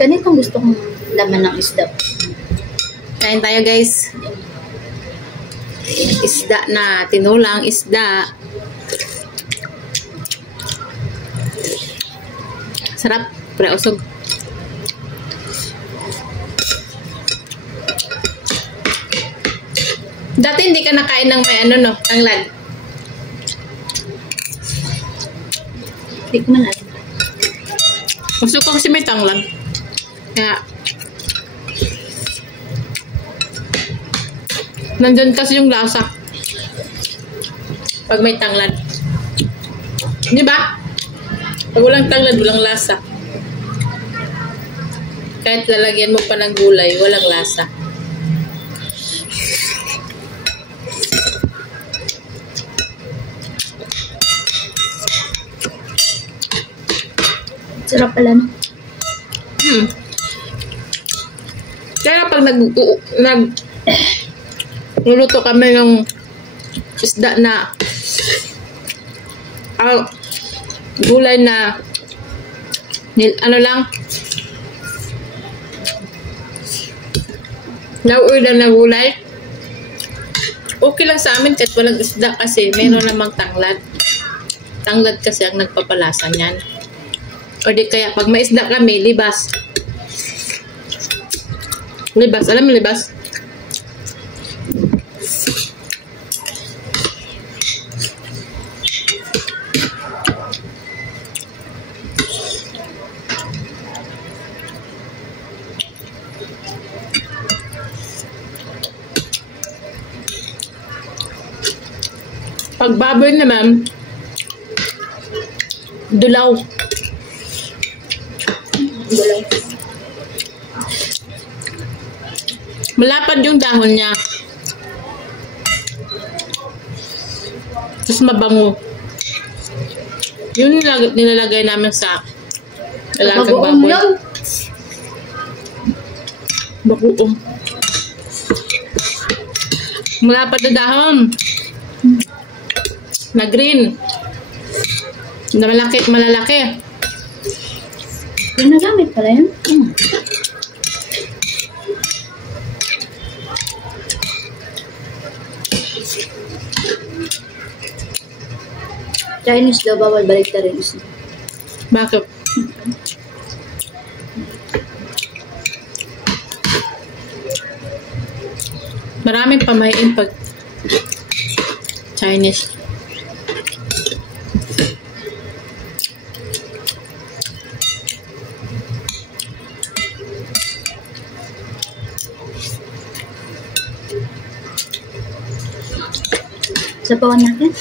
Ganitong gusto kong laman ng isda. Kain tayo guys. Isda na. Tinulang isda. Sarap. Pre-usog. Dati hindi ka nakain ng may ano no, tanglad. Hindi ko man alam. Gusto ko kasi may tanglad. Kaya nandyan kasi yung lasa. Pag may tanglad. Di ba? Pag walang tanglad, walang lasa. Kahit lalagyan mo pa ng gulay, walang lasa. Sarap pala, no? Kaya pag luluto kami ng isda na gulay na ano lang nauulan na gulay, okay lang sa amin kahit walang isda kasi meron namang tanglad kasi ang nagpapalasa niyan. O di kaya pag may isda kami, libas. Alam mo libas? Pag baboy naman, dulaw. Malapad yung dahon niya. Tapos mabango. Yun nilalagay namin sa alagang baboy. Bagoong. Malapad na dahon. Na green. Na malalaki. Ginagamit pala yan. Chinese daw, bawal balik na rin. Bakit? Maraming pamahiin pag Chinese. Sabawan natin.